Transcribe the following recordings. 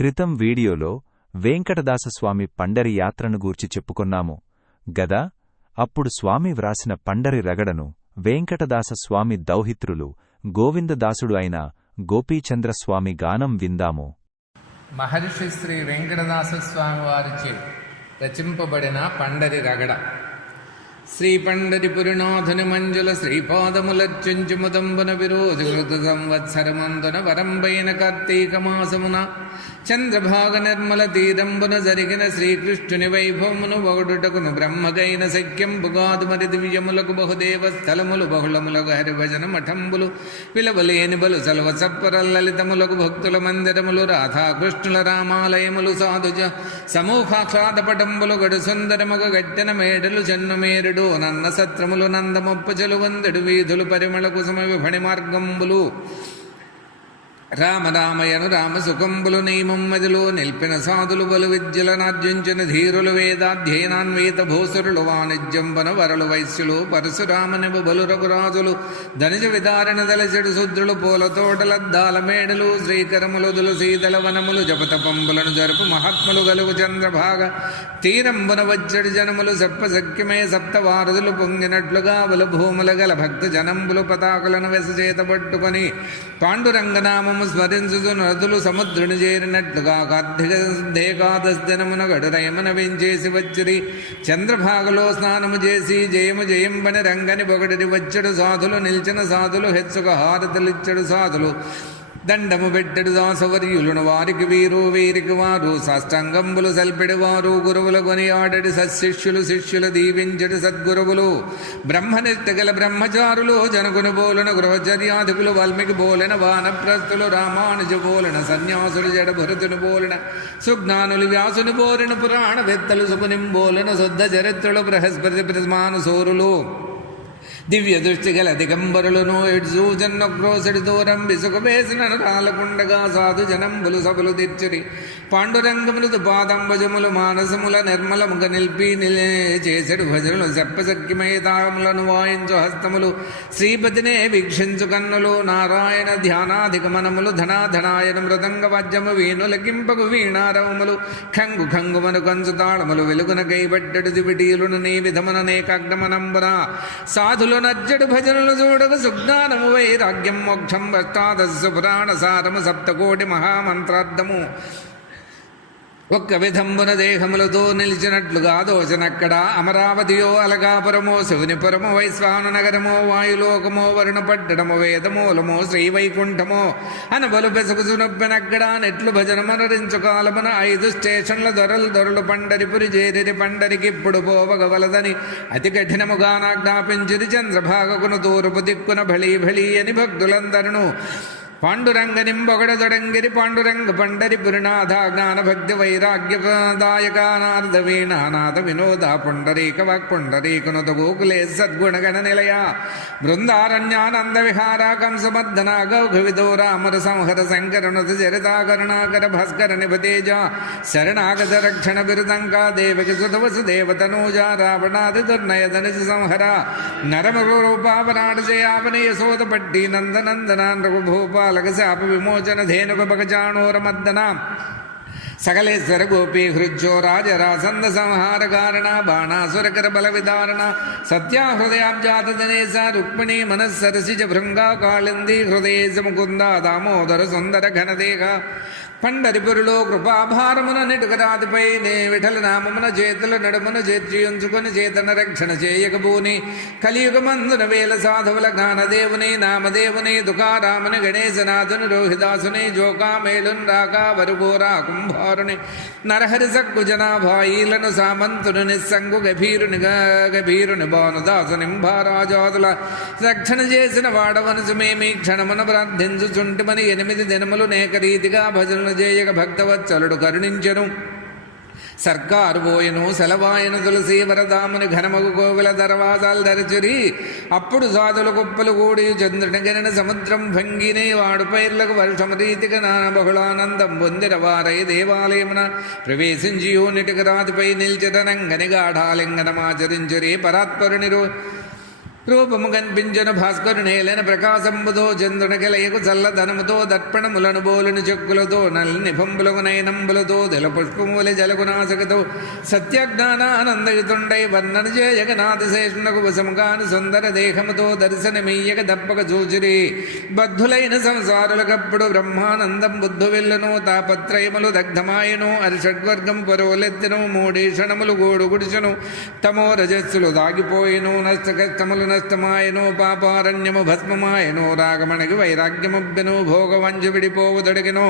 క్రితం వీడియోలో వేంకటదాసస్వామి పండరి యాత్రను గూర్చి చెప్పుకొన్నాము గదా. అప్పుడు స్వామి వ్రాసిన పండరి రగడను వేంకటదాసస్వామి దౌహిత్రులు గోవిందదాసుడు అయిన గోపీచంద్రస్వామి గానం విందాము. మహర్షి శ్రీ వెంకటదాసస్వామి వారిచే రచింపబడిన పండరి రగడ. శ్రీ పండరి పురినాథుని మంజుల శ్రీపాదములర్చించు ముదంబున విరోధి ఋతు సంవత్సరమందున వరంబైన కార్తీక మాసమున చంద్రభాగ నిర్మల తీరంబున జరిగిన శ్రీకృష్ణుని వైభవమును ఒగడుటకును బ్రహ్మగైన సఖ్యంబుగాదు మరి దివ్యములకు బహుదేవ స్థలములు బహుళములకు హరిభజన మఠంబులు విలవలేని బలు సలవ సప్పరల్లలితములకు భక్తుల మందిరములు రాధాకృష్ణుల రామాలయములు సాధుజ సమూహాక్షాదపటంబులు గడు సుందరముగ గట్టెన మేడలు చెన్నుమేరుడు నన్న సత్రములు నందమొప్ప చెలువందడు వీధులు పరిమళ కుసుమ విభణి మార్గంబులు రామరామయను రామసుకంబులు నీమమ్మదిలో నిల్పిన సాధులు బలు విద్యలనార్జించిన ధీరులు వేదాధ్యయనాన్వేత భూసురులు వాణిజ్యంబన వరలు వైశ్యులు పరశురామనిబు బలు రఘురాజులు ధనుజ విదారణ దళచెడు శుద్రులు పూల తోటలద్దాల మేడలు శ్రీకరములు తులసీదల వనములు జపతపంబులను జరుపు మహాత్ములు గలుగు చంద్రభాగ తీరంబున వచ్చడి జనములు సప్తసఖ్యమే సప్తవారదులు పొంగినట్లుగా బలు భూముల గల భక్త జనంబులు పతాకులను వెసచేత పట్టుకొని పాండురంగనామము స్మరించు నదులు సముద్రుని చేరినట్లుగా కార్తీకేకాదశి దినమున గడురయమున వెంచేసి వచ్చిరి. చంద్రభాగలో స్నానము చేసి జయము జయంబని రంగని పొగడిరి వచ్చడు సాధులు నిల్చిన సాధులు హెచ్చుక హారతులిచ్చడు సాధులు దండము పెట్టెడు దాసవర్యులను వారికి వీరు వీరికి వారు సాష్టాంగంబులు సల్పెడు వారు గురువుల కొనియాడడి సశిష్యులు శిష్యులు దీవించడు సద్గురువులు బ్రహ్మనిష్ట గల బ్రహ్మచారులు జనకుని బోలన గృహచర్యాధికులు వాల్మీకి బోలెన వానప్రస్థులు రామానుజ బోలన సన్యాసులు జడ భరతుని బోలన సుజ్ఞానులు వ్యాసుని బోలిన పురాణ వెత్తలు సుకునిం బోలన శుద్ధ చరిత్రులు బృహస్పతి ప్రమాను సూరులు దివ్య దృష్టి గల దిగంబరులను ఎడ్జూజన్నక్రోసడి దూరం విసుకవేసిన రాలకుండగా సాధు జనంబులు సభలు తీర్చిరి. పాండురంగములు పాదంబజములు మానసముల నిర్మలముగ నిల్పి చేసెడు భజనులు సప్పసఖ్యమై తాములను వాయించు హస్తములు శ్రీపతినే వీక్షించు కన్నులు నారాయణ ధ్యానాధిగమనములు ధనాధనాయన మృదంగ వాద్యము వీణులకింపకు వీణారవములు ఖంగు ఖంగుమను కంచు తాళములు వెలుగున కైబడ్డడు దివిటీలును నీ విధముననేకాగ్నమనంబున సాధులు నజ్జడు భజనులు చూడగ సుజ్ఞానము వైరాగ్యం మోక్షం అష్టాదశ పురాణ సారము సప్తకోటి మహామంత్రార్థము ఒక్క విధంబున దేహములతో నిలిచినట్లుగా దోచనక్కడ అమరావతియో అలగాపురమో శివునిపురమో వైశ్వాను నగరమో వాయులోకమో వరుణ పట్టడమో వేదమూలమో శ్రీవైకుంఠమో అనబలు పెసగుసు నొప్పినక్కడ నెట్లు భజన మనరించు కాలమున 5 స్టేషన్ల దొరలు పండరిపురి చేరిరి పండరికిప్పుడు పోవగవలదని అతి కఠినముగా నాజ్ఞాపించిరి. చంద్రభాగకును తూర్పు దిక్కున భళీ భళీ అని భక్తులందరూ పాండురంగనింబొగడదొడంగిరి పాండురంగ పండరి పురినాథ జ్ఞాన భక్తి వైరాగ్యదాయకానార్థ వీణానాథ వినోద పుండరీక వాక్ పుండరీకునుత గోకులే సద్గుణగణ నిలయ బృందారణ్యానంద విహార కంసమర్దన గౌఘ విదోర అమర సంహర శంకరనుత చరితా కరుణాకర భాస్కర నిభతేజ శరణాగత రక్షణ బిరుదంకా దేవకి సుధవసు దేవతనూజ రావణాది దుర్నయ ధనుజ సంహర నరమరూపావరాట జయావని యశోద పట్టి నందనందనాన్ రఘుభూపా శాప విమోచన ధేనుక బగజాణోరమర్దన సకలేశ్వర గోపీ హృజ్జో రాజరాసంద సంహార కారణ బాణాసురకర బల విదారణ సత్యాహృదయాబ్జాత దినేశ రుక్మిణీ మనస్సరసిజ భృంగా కాళింది హృదయేశ ముకుంద దామోదర సుందర ఘనదేహ పండరిపురిలో కృపాభారమున నెటుకరాతిపై నే విఠల నామమున చేతుల నడుమున చేర్చియుంచుకొని చేతన రక్షణ చేయకబూని కలియుగమందున వేల సాధువుల జ్ఞానదేవుని నామదేవుని దుకారాముని గణేశనాథుని రోహిదాసుని జోకామేలున్ రాకా వరుగోరా కుంభారుని నరహరి సక్కు జనాభాయిలను సామంతుని నిస్సంగు గభీరుని భానుదాసు నింభారాజాదుల రక్షణ చేసిన వాడవనసు మేమీ క్షణమున ప్రార్థించుచుంటిమని 8 దినములు నేకరీతిగా భజనలు చేయక భక్తవత్సలుడు కరుణించెను. సర్కారు పోయను సెలవాయను తులసి వరదాముని ఘనమగు కోవిల దర్వాజాలు దరచురి. అప్పుడు సాధుల కుప్పలు కూడి చంద్రుని గణన సముద్రం భంగిని వాడు పైర్లకు వర్షము రీతిగా నాన బహుళానందం పొందిన వారై దేవాలయమున ప్రవేశించియు నిటిక రాతిపై నిల్చితనంగని గాఢాలింగనమాచరించురి. పరాత్పరుని రూపము కనిపించను భాస్కరునేలైన ప్రకాశంబుతో చంద్రుని కెలయకు చల్లదనముతో దర్పణములను బోలుని చెక్కులతో నల్లని పంబులకు నయనంబులతో జల పుష్పములి జలగునాశకతో సత్యజ్ఞానానందయుతుండై వర్ణన చేయగనాథశేషునకు వశముగాని సుందర దేహముతో దర్శనమీయక దప్పక చూచిరి బద్ధులైన సంసారులకప్పుడు బ్రహ్మానందం బుద్ధు వెళ్ళను తాపత్రయములు దగ్ధమాయను అరిషడ్వర్గం పరువులెత్తెను మూడీషణములు గోడు గుడిచెను తమో రజస్సులు దాగిపోయెను నష్టకష్టములు నష్టమాయనో పాపారణ్యము భస్మమాయనో రాగమణికి వైరాగ్యమబ్బెను భోగవంజు విడిపోవుదొడిగెను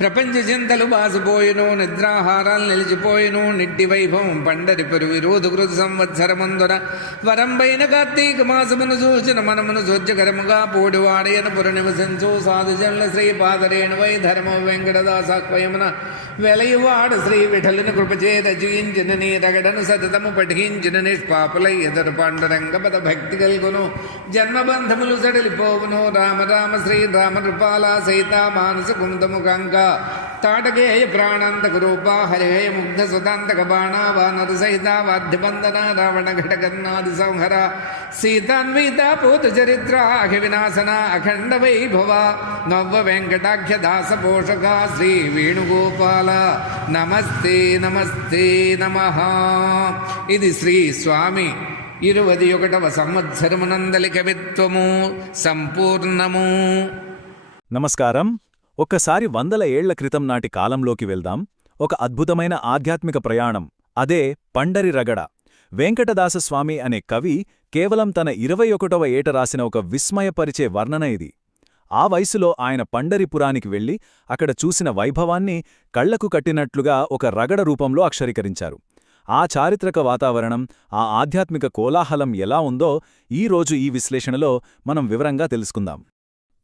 ప్రపంచ చింతలు బాసిపోయిను నిద్రాహారాలు నిలిచిపోయిను నిట్టి వైభవం పండరి పెరు విరోధకృత సంవత్సరమందున వరంబైన కార్తీక మాసమును సూచన మనమును సూర్యకరముగా పోడివాడయన పుర నివసించు సాధుజనుల శ్రీపాదరేణువై ధర్మ వెంకటదాసాక్వయమున వెలయువాడ శ్రీ విఠలుని కృపచేత జయించిన నీ రగడను సతతము పఠించిన నిష్పాపులై ఎదురు పాండురంగపద భక్తి కల్గును జన్మబంధములు సడలిపోవును రామ రామ శ్రీ రామ నృపాల సైత మానస కుందము గంగ తాటకేయ ప్రాణాంతక రూప హరిహయ ముగ్ధ సుతాంతక బాణ వానర సహిత వాద్యబంధన రావణ ఘటకన్నాది సంహర సీతాన్విత పూత చరిత్ర అఖి వినాశన అఖండ వైభవ నవ్వ వెంకటాఖ్య దాస పోషక శ్రీ వేణుగోపాల నమస్తే నమస్తే నమః. ఇది శ్రీ స్వామి 21వ సంవత్సరమునందలి కవిత్వము సంపూర్ణము. నమస్కారం. ఒక్కసారి 100 ఏళ్ల క్రితం నాటి కాలంలోకి వెళ్దాం. ఒక అద్భుతమైన ఆధ్యాత్మిక ప్రయాణం. అదే పండరి రగడ. వెంకటదాసస్వామి అనే కవి కేవలం తన 21వ ఏట రాసిన ఒక విస్మయపరిచే వర్ణన ఇది. ఆ వయసులో ఆయన పండరిపురానికి వెళ్లి అక్కడ చూసిన వైభవాన్ని కళ్లకు కట్టినట్లుగా ఒక రగడ రూపంలో అక్షరీకరించారు. ఆ చారిత్రక వాతావరణం, ఆ ఆధ్యాత్మిక కోలాహలం ఎలా ఉందో ఈరోజు ఈ విశ్లేషణలో మనం వివరంగా తెలుసుకుందాం.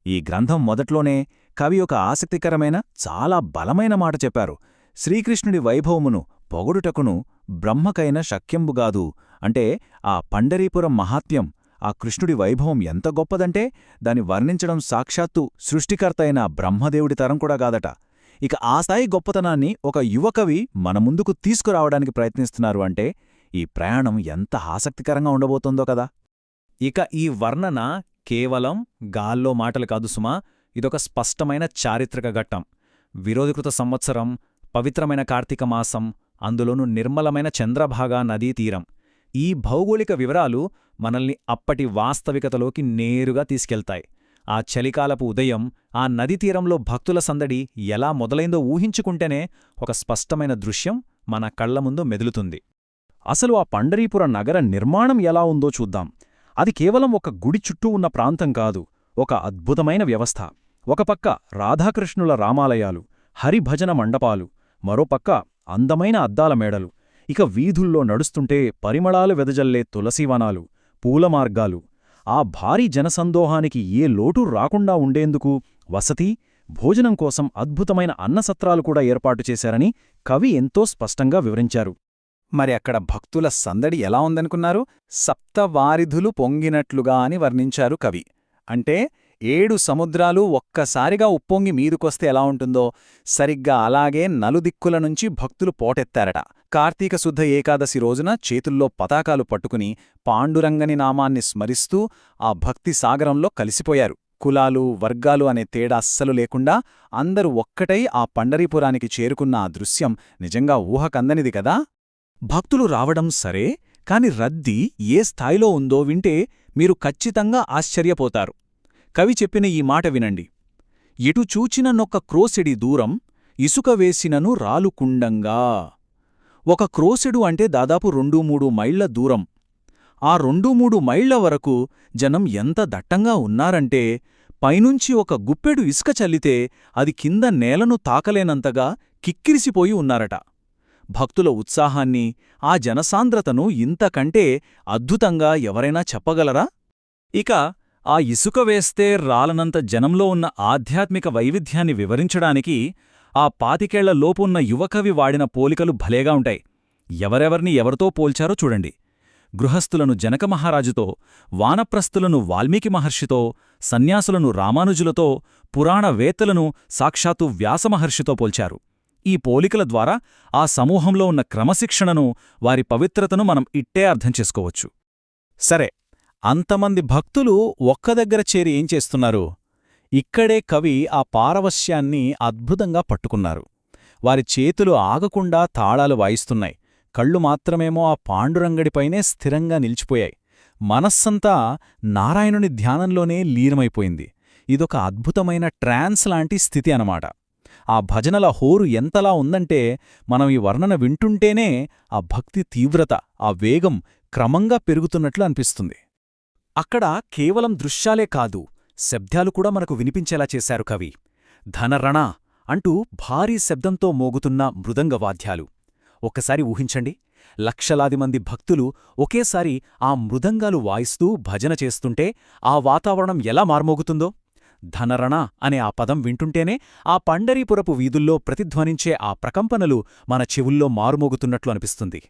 ఈ గ్రంథం మొదట్లోనే కవి ఒక ఆసక్తికరమైన, చాలా బలమైన మాట చెప్పారు. శ్రీకృష్ణుడి వైభవమును పొగడుటకును బ్రహ్మకైన శక్యంబుగాదు. అంటే ఆ పండరీపురం మహాత్మ్యం, ఆ కృష్ణుడి వైభవం ఎంత గొప్పదంటే దాన్ని వర్ణించడం సాక్షాత్తు సృష్టికర్త అయిన బ్రహ్మదేవుడి తరం కూడా కాదట. ఇక ఆ స్థాయి గొప్పతనాన్ని ఒక యువకవి మన ముందుకు తీసుకురావడానికి ప్రయత్నిస్తున్నారు అంటే ఈ ప్రయాణం ఎంత ఆసక్తికరంగా ఉండబోతోందో కదా. ఇక ఈ వర్ణన కేవలం గాల్లో మాటలు కాదు సుమా, ఇదొక స్పష్టమైన చారిత్రక ఘట్టం. విరోధకృత సంవత్సరం, పవిత్రమైన కార్తీక మాసం, అందులోనూ నిర్మలమైన చంద్రభాగా నదీ తీరం. ఈ భౌగోళిక వివరాలు మనల్ని అప్పటి వాస్తవికతలోకి నేరుగా తీసుకెళ్తాయి. ఆ చలికాలపు ఉదయం, ఆ నదీ తీరంలో భక్తుల సందడి ఎలా మొదలైందో ఊహించుకుంటేనే ఒక స్పష్టమైన దృశ్యం మన కళ్ల ముందు మెదులుతుంది. అసలు ఆ పండరీపుర నగర నిర్మాణం ఎలా ఉందో చూద్దాం. అది కేవలం ఒక గుడి చుట్టూ ఉన్న ప్రాంతం కాదు, ఒక అద్భుతమైన వ్యవస్థ. ఒక పక్క రాధాకృష్ణుల రామాలయాలు, హరిభజన మండపాలు, మరోపక్క అందమైన అద్దాల మేడలు. ఇక వీధుల్లో నడుస్తుంటే పరిమళాలు వెదజల్లే తులసీవనాలు, పూలమార్గాలు. ఆ భారీ జనసందోహానికి ఏ లోటూ రాకుండా ఉండేందుకు వసతి, భోజనం కోసం అద్భుతమైన అన్నసత్రాలు కూడా ఏర్పాటు చేశారని కవి ఎంతో స్పష్టంగా వివరించారు. మరి అక్కడ భక్తుల సందడి ఎలా ఉందనుకున్నారు? సప్తవారిధులు పొంగినట్లుగా అని వర్ణించారు కవి. అంటే 7 సముద్రాలు ఒక్కసారిగా ఉప్పొంగి మీదుకొస్తే ఎలా ఉంటుందో సరిగ్గా అలాగే నలుదిక్కుల నుంచి భక్తులు పోటెత్తారట. కార్తీక శుద్ధ ఏకాదశి రోజున చేతుల్లో పతాకాలు పట్టుకుని పాండురంగని నామాన్ని స్మరిస్తూ ఆ భక్తి సాగరంలో కలిసిపోయారు. కులాలు, వర్గాలు అనే తేడా అస్సలు లేకుండా అందరూ ఒక్కటై ఆ పండరీపురానికి చేరుకున్న ఆ దృశ్యం నిజంగా ఊహకందనిది కదా. భక్తులు రావడం సరే, కాని రద్దీ ఏ స్థాయిలో ఉందో వింటే మీరు ఖచ్చితంగా ఆశ్చర్యపోతారు. కవి చెప్పిన ఈ మాట వినండి. ఎటు చూచిననొక్క క్రోసెడి దూరం, ఇసుక వేసినను రాలుకుండంగా. ఒక క్రోసెడు అంటే దాదాపు 2-3 మైళ్ల దూరం. ఆ 2-3 మైళ్ల వరకు జనం ఎంత దట్టంగా ఉన్నారంటే పైనుంచి ఒక గుప్పెడు ఇసుక చల్లితే అది కింద నేలను తాకలేనంతగా కిక్కిరిసిపోయి ఉన్నారట. భక్తుల ఉత్సాహాన్ని, ఆ జనసాంద్రతను ఇంతకంటే అద్భుతంగా ఎవరైనా చెప్పగలరా? ఇక ఆ ఇసుక వేస్తే రాలనంత జనంలో ఉన్న ఆధ్యాత్మిక వైవిధ్యాన్ని వివరించడానికి ఆ 25 లోపున్న యువకవి వాడిన పోలికలు భలేగా ఉంటాయి. ఎవరెవర్ని ఎవరితో పోల్చారో చూడండి. గృహస్థులను జనక మహారాజుతో, వానప్రస్థులను వాల్మీకి మహర్షితో, సన్యాసులను రామానుజులతో, పురాణవేత్తలను సాక్షాత్తు వ్యాసమహర్షితో పోల్చారు. ఈ పోలికల ద్వారా ఆ సమూహంలో ఉన్న క్రమశిక్షణను, వారి పవిత్రతను మనం ఇట్టే అర్థం చేసుకోవచ్చు. సరే, అంతమంది భక్తులు ఒక్క దగ్గర చేరి ఏం చేస్తున్నారు? ఇక్కడే కవి ఆ పారవశ్యాన్ని అద్భుతంగా పట్టుకున్నారు. వారి చేతులు ఆగకుండా తాళాలు వాయిస్తున్నాయి. కళ్ళు మాత్రమేమో ఆ పాండురంగడిపైనే స్థిరంగా నిలిచిపోయాయి. మనస్సంతా నారాయణుని ధ్యానంలోనే లీనమైపోయింది. ఇదొక అద్భుతమైన ట్రాన్స్ లాంటి స్థితి అనమాట. ఆ భజనల హోరు ఎంతలా ఉందంటే మనం ఈ వర్ణన వింటుంటేనే ఆ భక్తి తీవ్రత, ఆ వేగం క్రమంగా పెరుగుతున్నట్లు అనిపిస్తుంది. అక్కడ కేవలం దృశ్యాలే కాదు, శబ్దాలు కూడా మనకు వినిపించేలా చేశారు కవి. ధనరణ అంటూ భారీ శబ్దంతో మోగుతున్న మృదంగవాద్యాలు. ఒక్కసారి ఊహించండి, లక్షలాది మంది భక్తులు ఒకేసారి ఆ మృదంగాలు వాయిస్తూ భజన చేస్తుంటే ఆ వాతావరణం ఎలా మార్మోగుతుందో. ధనరణ అనే ఆ పదం వింటుంటేనే ఆ పండరీపురపు వీధుల్లో ప్రతిధ్వనించే ఆ ప్రకంపనలు మన చెవుల్లో మారుమోగుతున్నట్లు అనిపిస్తుంది.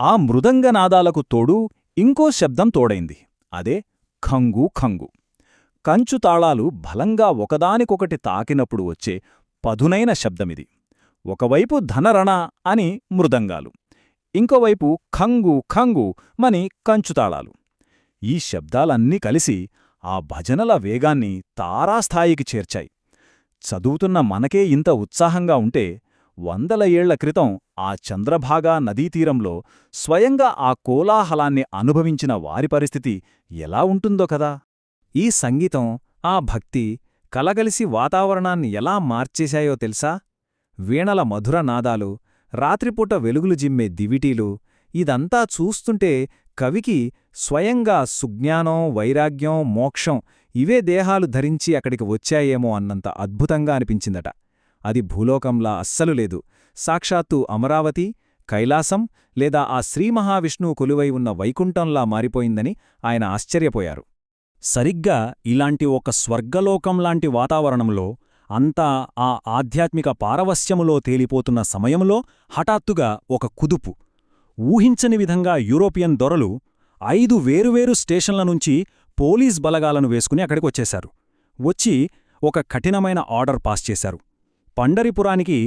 ఆ మృదంగనాదాలకు తోడు ఇంకో శబ్దం తోడైంది. అదే ఖంగు ఖంగు. కంచుతాళాలు బలంగా ఒకదానికొకటి తాకినప్పుడు వచ్చే పదునైన శబ్దమిది. ఒకవైపు ధనరణ అని మృదంగాలు, ఇంకోవైపు ఖంగు ఖంగు మని కంచుతాళాలు. ఈ శబ్దాలన్నీ కలిసి ఆ భజనల వేగాన్ని తారాస్థాయికి చేర్చాయి. చదువుతున్న మనకే ఇంత ఉత్సాహంగా ఉంటే, 100 ఏళ్ల క్రితం ఆ చంద్రభాగా నదీతీరంలో స్వయంగా ఆ కోలాహలాన్ని అనుభవించిన వారి పరిస్థితి ఎలా ఉంటుందో కదా. ఈ సంగీతం, ఆ భక్తి కలగలిసి వాతావరణాన్ని ఎలా మార్చేశాయో తెలుసా? వీణల మధుర నాదాలు, రాత్రిపూట వెలుగులు జిమ్మే దివిటీలు, ఇదంతా చూస్తుంటే కవికి స్వయంగా సుజ్ఞానం, వైరాగ్యం, మోక్షం ఇవే దేహాలు ధరించి అక్కడికి వచ్చాయేమో అన్నంత అద్భుతంగా అనిపించిందట. అది భూలోకంలా అస్సలు లేదు. సాక్షాత్తు అమరావతి, కైలాసం లేదా ఆ శ్రీమహావిష్ణువు కొలువై ఉన్న వైకుంఠంలా మారిపోయిందని ఆయన ఆశ్చర్యపోయారు. సరిగ్గా ఇలాంటి ఒక స్వర్గలోకంలాంటి వాతావరణంలో, అంతా ఆ ఆధ్యాత్మిక పారవస్యములో తేలిపోతున్న సమయంలో హఠాత్తుగా ఒక కుదుపు. ఊహించని విధంగా యూరోపియన్ దొరలు 5 వేరువేరు స్టేషన్ల నుంచి పోలీస్ బలగాలను వేసుకుని అక్కడికొచ్చేశారు. వచ్చి ఒక కఠినమైన ఆర్డర్ పాస్ చేశారు. పండరిపురానికి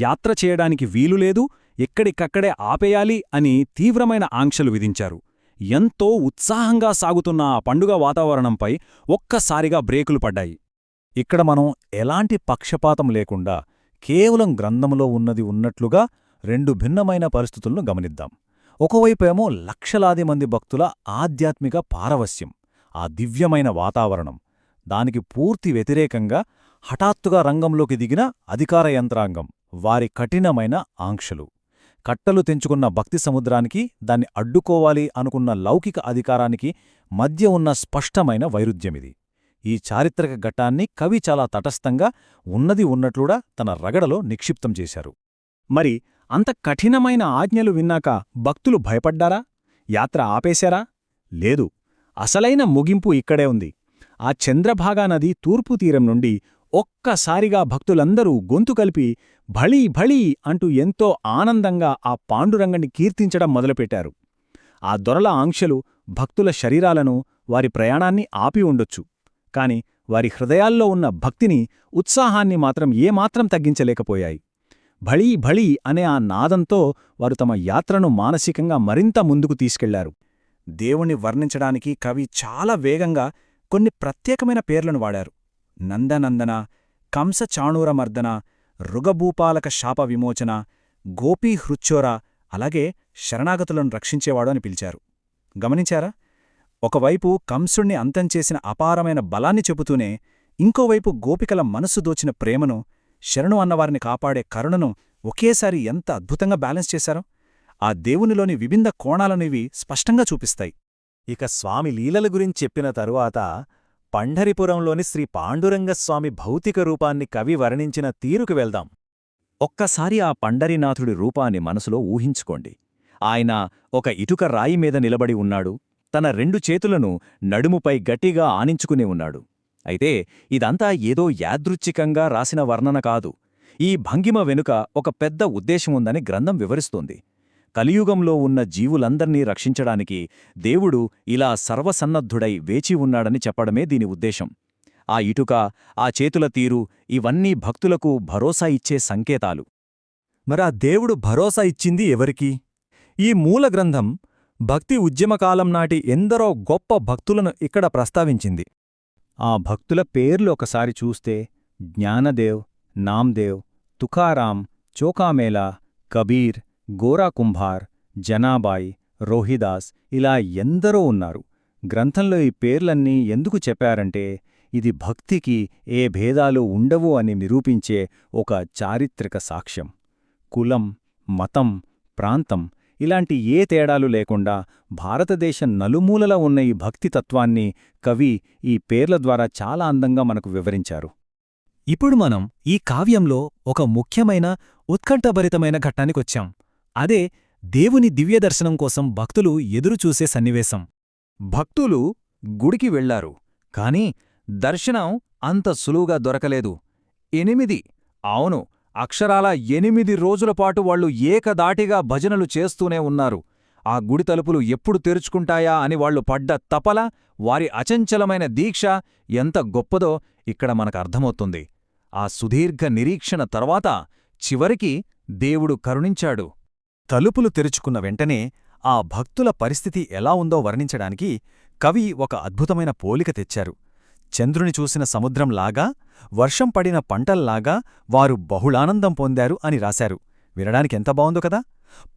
యాత్ర చేయడానికి వీలులేదు, ఎక్కడికక్కడే ఆపేయాలి అని తీవ్రమైన ఆంక్షలు విధించారు. ఎంతో ఉత్సాహంగా సాగుతున్న ఆ పండుగ వాతావరణంపై ఒక్కసారిగా బ్రేకులు పడ్డాయి. ఇక్కడ మనం ఎలాంటి పక్షపాతం లేకుండా కేవలం గ్రంథంలో ఉన్నది ఉన్నట్లుగా 2 భిన్నమైన పరిస్థితులను గమనిద్దాం. ఒకవైపేమో లక్షలాది మంది భక్తుల ఆధ్యాత్మిక పారవస్యం, ఆ దివ్యమైన వాతావరణం. దానికి పూర్తి వ్యతిరేకంగా హఠాత్తుగా రంగంలోకి దిగిన అధికార యంత్రాంగం, వారి కఠినమైన ఆంక్షలు. కట్టలు తెంచుకున్న భక్తి సముద్రానికి, దాన్ని అడ్డుకోవాలి అనుకున్న లౌకిక అధికారానికి మధ్య ఉన్న స్పష్టమైన వైరుధ్యమిది. ఈ చారిత్రక ఘట్టాన్ని కవి చాలా తటస్థంగా ఉన్నది ఉన్నట్లుగా తన రగడలో నిక్షిప్తం చేశారు. మరి అంత కఠినమైన ఆజ్ఞలు విన్నాక భక్తులు భయపడ్డారా? యాత్ర ఆపేశారా? లేదు. అసలైన ముగింపు ఇక్కడే ఉంది. ఆ చంద్రభాగా నది తూర్పు తీరం నుండి ఒక్కసారిగా భక్తులందరూ గొంతు కలిపి భళీ భళీ అంటూ ఎంతో ఆనందంగా ఆ పాండురంగణ్ణి కీర్తించడం మొదలుపెట్టారు. ఆ దొరల ఆంక్షలు భక్తుల శరీరాలను, వారి ప్రయాణాన్ని ఆపి ఉండొచ్చు. కాని వారి హృదయాల్లో ఉన్న భక్తిని, ఉత్సాహాన్ని మాత్రం ఏమాత్రం తగ్గించలేకపోయాయి. భళీ భళీ అనే ఆ నాదంతో వారు తమ యాత్రను మానసికంగా మరింత ముందుకు తీసుకెళ్లారు. దేవుణ్ణి వర్ణించడానికి కవి చాలా వేగంగా కొన్ని ప్రత్యేకమైన పేర్లను వాడారు. నందనందన, కంస చాణూరమర్దన, రుగభూపాలక శాప విమోచన, గోపీ హృచ్చోర, అలాగే శరణాగతులను రక్షించేవాడు అని పిలిచారు. గమనించారా? ఒకవైపు కంసుణ్ణి అంతంచేసిన అపారమైన బలాన్ని చెబుతూనే, ఇంకోవైపు గోపికల మనసు దోచిన ప్రేమను, శరణు అన్నవారిని కాపాడే కరుణను ఒకేసారి ఎంత అద్భుతంగా బ్యాలెన్స్ చేశారో ఆ దేవునిలోని విభిన్న కోణాలను ఇవి స్పష్టంగా చూపిస్తాయి. ఇక స్వామి లీలల గురించి చెప్పిన తరువాత పంఢరిపురంలోని శ్రీ పాండురంగస్వామి భౌతిక రూపాన్ని కవి వర్ణించిన తీరుకు వెళ్దాం. ఒక్కసారి ఆ పండరీనాథుడి రూపాన్ని మనసులో ఊహించుకోండి. ఆయన ఒక ఇటుక రాయి మీద నిలబడి ఉన్నాడు. తన 2 చేతులను నడుముపై గట్టిగా ఆనించుకుని ఉన్నాడు. అయితే ఇదంతా ఏదో యాదృచ్ఛికంగా రాసిన వర్ణన కాదు. ఈ భంగిమ వెనుక ఒక పెద్ద ఉద్దేశముందని గ్రంథం వివరిస్తోంది. కలియుగంలో ఉన్న జీవులందర్నీ రక్షించడానికి దేవుడు ఇలా సర్వసన్నద్ధుడై వేచి ఉన్నాడని చెప్పడమే దీని ఉద్దేశం. ఆ ఇటుక, ఆ చేతుల తీరు ఇవన్నీ భక్తులకు భరోసా ఇచ్చే సంకేతాలు. మరా దేవుడు భరోసా ఇచ్చింది ఎవరికి? ఈ మూల గ్రంథం భక్తి ఉద్యమకాలం నాటి ఎందరో గొప్ప భక్తులను ఇక్కడ ప్రస్తావించింది. ఆ భక్తుల పేర్లు ఒకసారి చూస్తే జ్ఞానదేవ్, నామ్దేవ్, తుకారాం, చోకామేలా, కబీర్, గోరా కుంభార్, జనాబాయ్, రోహిదాస్ ఇలా ఎందరో ఉన్నారు. గ్రంథంలో ఈ పేర్లన్నీ ఎందుకు చెప్పారంటే ఇది భక్తికి ఏ భేదాలు ఉండవు అని నిరూపించే ఒక చారిత్రక సాక్ష్యం. కులం, మతం, ప్రాంతం ఇలాంటి ఏ తేడాలు లేకుండా భారతదేశం నలుమూలల ఉన్న ఈ భక్తితత్వాన్ని కవి ఈ పేర్ల ద్వారా చాలా అందంగా మనకు వివరించారు. ఇప్పుడు మనం ఈ కావ్యంలో ఒక ముఖ్యమైన ఉత్కంఠభరితమైన ఘట్టానికొచ్చాం. అదే దేవుని దివ్యదర్శనం కోసం భక్తులు ఎదురుచూసే సన్నివేశం. భక్తులు గుడికి వెళ్లారు, కాని దర్శనం అంత సులువుగా దొరకలేదు. 8 అక్షరాల 8 రోజులపాటు వాళ్లు ఏకదాటిగా భజనలు చేస్తూనే ఉన్నారు. ఆ గుడి తలుపులు ఎప్పుడు తెరుచుకుంటాయా అని వాళ్లు పడ్డ తపల, వారి అచంచలమైన దీక్ష ఎంత గొప్పదో ఇక్కడ మనకర్థమవుతుంది. ఆ సుదీర్ఘ నిరీక్షణ తర్వాత చివరికి దేవుడు కరుణించాడు. తలుపులు తెరుచుకున్న వెంటనే ఆ భక్తుల పరిస్థితి ఎలా ఉందో వర్ణించడానికి కవి ఒక అద్భుతమైన పోలిక తెచ్చారు. చంద్రుని చూసిన సముద్రంలాగా, వర్షం పడిన పంటల్లాగా వారు బహుళానందం పొందారు అని రాశారు. వినడానికెంత బావుందో కదా.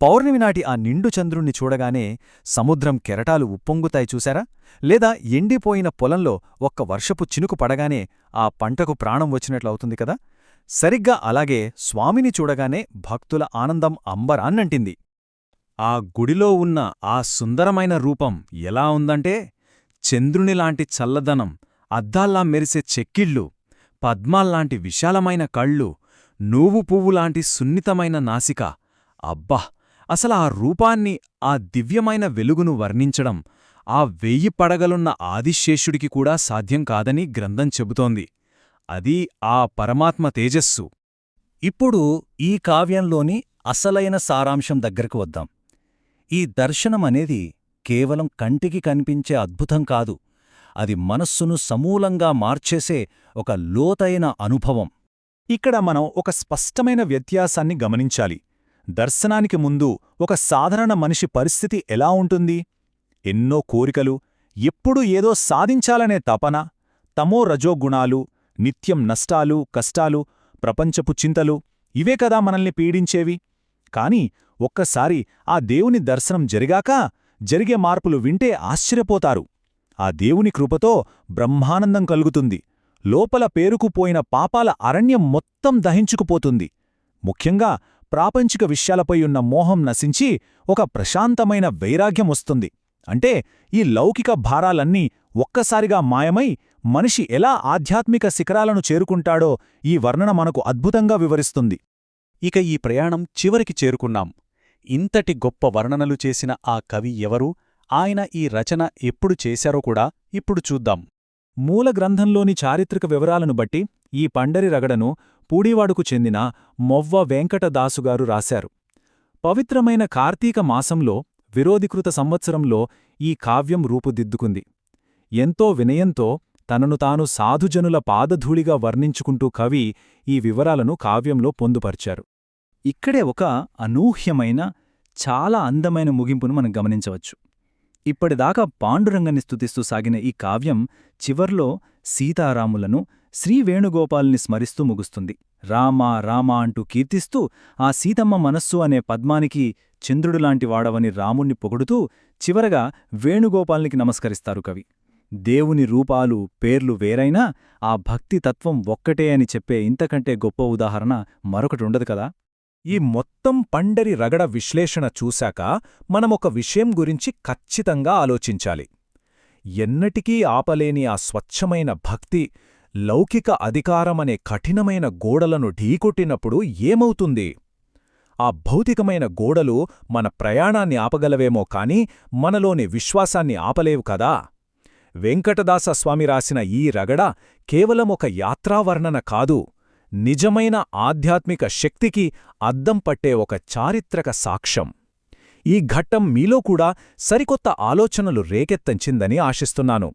పౌర్ణమి నాటి ఆ నిండు చంద్రుణ్ణి చూడగానే సముద్రం కెరటాలు ఉప్పొంగుతాయి చూశారా? లేదా ఎండిపోయిన పొలంలో ఒక్క వర్షపు చినుకు పడగానే ఆ పంటకు ప్రాణం వచ్చినట్లవుతుంది కదా. సరిగ్గా అలాగే స్వామిని చూడగానే భక్తుల ఆనందం అంబరాన్నంటింది. ఆ గుడిలో ఉన్న ఆ సుందరమైన రూపం ఎలా ఉందంటే చంద్రునిలాంటి చల్లదనం, అద్దాల్లా మెరిసే చెక్కిళ్ళు, పద్మాల్లాంటి విశాలమైన కళ్ళు, నూవు పువ్వులాంటి సున్నితమైన నాసిక. అబ్బా! అసలా ఆ రూపాన్ని, ఆ దివ్యమైన వెలుగును వర్ణించడం ఆ 1000 పడగలున్న ఆదిశేషుడికి కూడా సాధ్యం కాదని గ్రంథం చెబుతోంది. అది ఆ పరమాత్మ తేజస్సు. ఇప్పుడు ఈ కావ్యంలోని అసలైన సారాంశం దగ్గరకు వద్దాం. ఈ దర్శనమనేది కేవలం కంటికి కనిపించే అద్భుతం కాదు, అది మనస్సును సమూలంగా మార్చేసే ఒక లోతైన అనుభవం. ఇక్కడ మనం ఒక స్పష్టమైన వ్యత్యాసాన్ని గమనించాలి. దర్శనానికి ముందు ఒక సాధారణ మనిషి పరిస్థితి ఎలా ఉంటుంది? ఎన్నో కోరికలు, ఎప్పుడూ ఏదో సాధించాలనే తపన, తమో రజోగుణాలు, నిత్యం నష్టాలు, కష్టాలు, ప్రపంచపు చింతలు ఇవే కదా మనల్ని పీడించేవి. కాని ఒక్కసారి ఆ దేవుని దర్శనం జరిగాక జరిగే మార్పులు వింటే ఆశ్చర్యపోతారు. ఆ దేవుని కృపతో బ్రహ్మానందం కలుగుతుంది. లోపల పేరుకుపోయిన పాపాల అరణ్యం మొత్తం దహించుకుపోతుంది. ముఖ్యంగా ప్రాపంచిక విషయాలపై ఉన్న మోహం నశించి ఒక ప్రశాంతమైన వైరాగ్యం వస్తుంది. అంటే ఈ లౌకిక భారాలన్నీ ఒక్కసారిగా మాయమై మనిషి ఎలా ఆధ్యాత్మిక శిఖరాలను చేరుకుంటాడో ఈ వర్ణన మనకు అద్భుతంగా వివరిస్తుంది. ఇక ఈ ప్రయాణం చివరికి చేరుకున్నాం. ఇంతటి గొప్ప వర్ణనలు చేసిన ఆ కవి ఎవరు? ఆయన ఈ రచన ఎప్పుడు చేశారో కూడా ఇప్పుడు చూద్దాం. మూల గ్రంథంలోని చారిత్రక వివరాలను బట్టి ఈ పండరి రగడను పూడివాడుకు చెందిన మొవ్వ వెంకటదాసుగారు రాశారు. పవిత్రమైన కార్తీక మాసంలో విరోధికృత సంవత్సరంలో ఈ కావ్యం రూపుదిద్దుకుంది. ఎంతో వినయంతో తనను తాను సాధుజనుల పాదధూళిగా వర్ణించుకుంటూ కవి ఈ వివరాలను కావ్యంలో పొందుపర్చారు. ఇక్కడే ఒక అనూహ్యమైన, చాలా అందమైన ముగింపును మనం గమనించవచ్చు. ఇప్పటిదాకా పాండురంగని స్తుతిస్తూ సాగిన ఈ కావ్యం చివర్లో సీతారాములను, శ్రీవేణుగోపాల్ని స్మరిస్తూ ముగుస్తుంది. రామా రామా అంటూ కీర్తిస్తూ ఆ సీతమ్మ మనస్సు అనే పద్మానికి చంద్రుడులాంటి వాడవని రాముణ్ణి పొగుడుతూ చివరగా వేణుగోపాల్నికి నమస్కరిస్తారు కవి. దేవుని రూపాలు, పేర్లు వేరైనా ఆ భక్తితత్వం ఒక్కటే అని చెప్పే ఇంతకంటే గొప్ప ఉదాహరణ మరొకటుండదు కదా. ఈ మొత్తం పండరి రగడ విశ్లేషణ చూశాక మనమొక విషయం గురించి ఖచ్చితంగా ఆలోచించాలి. ఎన్నటికీ ఆపలేని ఆ స్వచ్ఛమైన భక్తి లౌకిక అధికారమనే కఠినమైన గోడలను ఢీకొట్టినప్పుడు ఏమవుతుంది? ఆ భౌతికమైన గోడలు మన ప్రయాణాన్ని ఆపగలవేమో కాని మనలోని విశ్వాసాన్ని ఆపలేవు కదా. వెంకటదాసస్వామి రాసిన ఈ రగడ కేవలం ఒక యాత్రావర్ణన కాదు, నిజమైన ఆధ్యాత్మిక శక్తికి అద్దం పట్టే ఒక చారిత్రక సాక్ష్యం. ఈ ఘట్టం మీలో కూడా సరికొత్త ఆలోచనలు రేకెత్తించిందని ఆశిస్తున్నాను.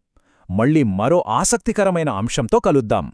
మళ్ళీ మరో ఆసక్తికరమైన అంశంతో కలుద్దాం.